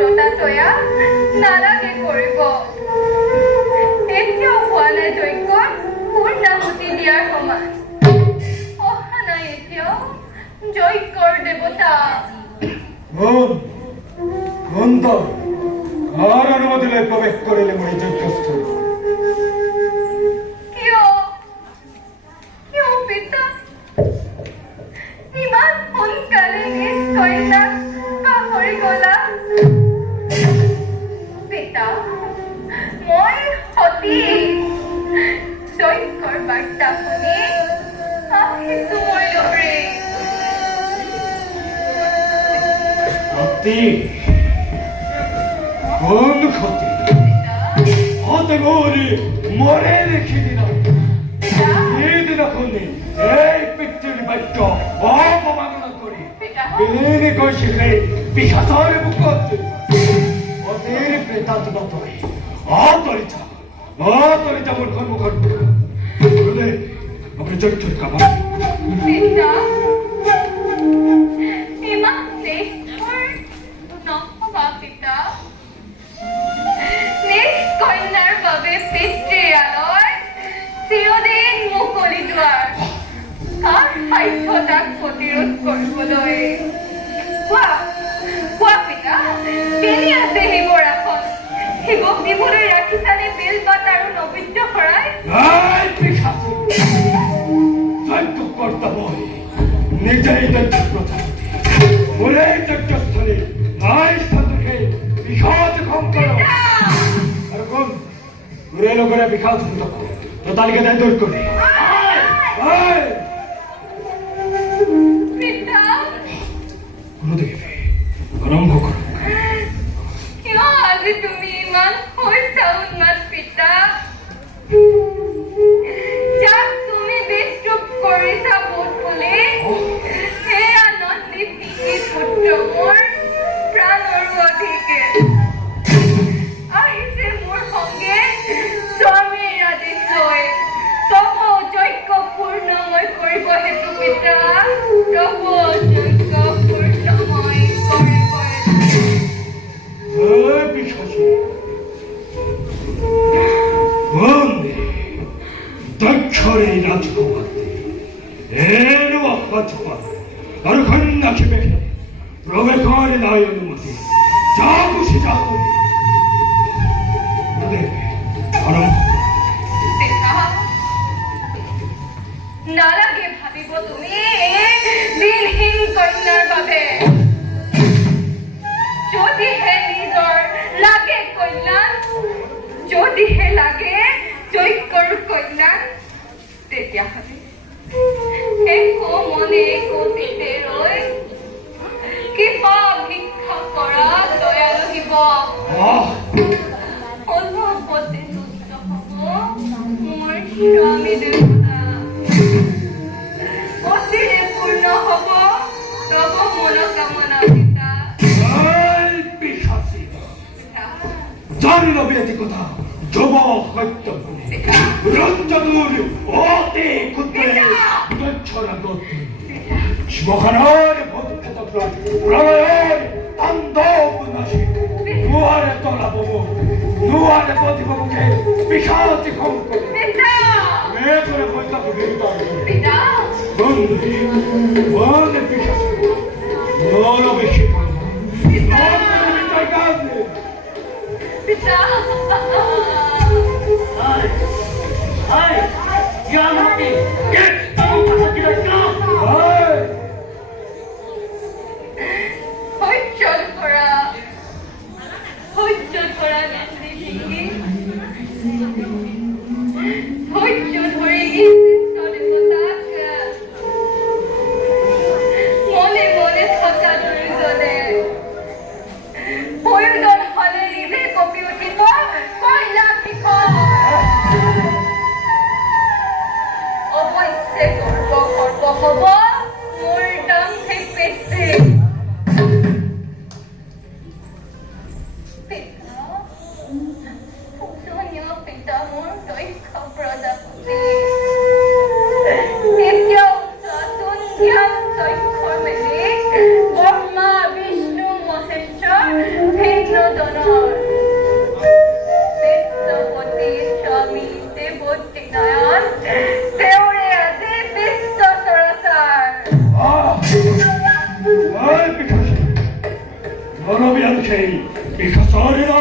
লতা তয়া নালাগে কৰিব এতিয়াও হোৱা নাই যজ্ঞৰ পূৰ্ণাহুতি দিয়াৰ সময় অহা নাই এতিয়াও যজ্ঞৰ দেৱতা আৰ অনুমতি লৈ প্ৰবেশ কৰিলে মই যজ্ঞস্থল কিয় পিতা ইমান সোনকালে নিজ কন্যাক পাহৰি গলা পিতা মই সতী যজ্ঞৰ বাৰ্তা শুনি আহিছো মই লৰে সতী কোন ক্ষতি হতে গৌরী মরে রেখে দিলাম দিনক্ষণে এই পিতৃর বাক্য অপমাননা করি বিলীনি কৌশিকে পিশাচরে মুখত অতির প্রেতাত্মত অতরিতা মোর কর্মকর্ম গুরুদেব আপনি যজ্ঞের কামান পিতা ইমান নিষ্ঠুৰ নহবা পিতা নিজ কন্যাৰ বাবে পিতৃৰ আলয় চিৰদিন মুকলি দুৱাৰ কাৰ সাধ্য তাক প্ৰতিৰোধ কৰিবলৈ কোৱা পিতা কেনি আছে শিৱৰ আসন শিৱক দিবলৈ ৰাখিছানে বেল পাত আৰু নৈবেদ্য শৰাই যজ্ঞ কর্তব্য নিজেই যজ্ঞ প্রজাপতি ওরে যজ্ঞস্থলে নাই স্থানকে বিখাত কম করো আর কোন ঘুরে লোকেরা বিখাত মুক্ত তো তালিকা দেয় দূর করে পিতা গুরুদেব আরম্ভ করো কিয় আজি তুমি ইমান হৈছা উন্মাদ পিতা যাক তুমি বিদ্রুপ কৰিছা বোধ বুলি সেয়া নন্দী পিতৃ পুত্ৰ মোৰ প্ৰাণৰ অধিকে আহিছে মোৰ সংগে স্বামীৰ আদেশ লৈ তব যজ্ঞ পূৰ্ণময় কৰিব হেতু পিতা তব যজ্ঞ পূৰ্ণময় কৰিব বিশ্বাসী বন্দে দক্ষরে রাজকুমার এর অপছপর আর কন্যাকে বেখে প্রবেশরে নাই অনুমতি যা খুশি যা করি আরম্ভ নালাগে ভাবিব তুমি দিনহীন কন্যাৰ বাবে যদিহে নিজৰ লাগে কল্যাণ যদিহে লাগে যজ্ঞৰ কল্যাণ তেতিয়াহ'লে একো মনে একো চিতে ৰৈ কিবা ভিক্ষা কৰা দয়ালু শিৱ অলপতে তুষ্ট হ'ব মোৰ স্বামী দেৱতা অচিৰে পূৰ্ণ হ'ব তব মনোকামনা পিতা জানি না বেটি কথা যুবক সত্য রঞ্জনুর অতি ক্ষুদ্র দক্ষরা গতি শ্মশানের ভক্ষেত প্রলয়ের তাণ্ডব নাশি দুয়ারে তলা বব দুয়ারে প্রতিপক্ষে পিশাচি কম করে মেয়ে করে বৈঠক পিতা বন্ধে পিশাচি বড় বেশি পিতা মনে মনে থকা দুয়োজনে প্ৰয়োজন হলে নিজে কঁপি উঠিব কইলা অৱশ্যে গৰ্ব হব মোৰ দাম ঠিক বেছি পূজনীয় পিতা মোৰ দক্ষ প্ৰজাপতি এতিয়াও চোৱাচোন জ্ঞান চক্ষুৰ মেলি ব্ৰহ্মা বিষ্ণু মহেশ্বৰ ভিন্ন সেই বিষচৰেৰ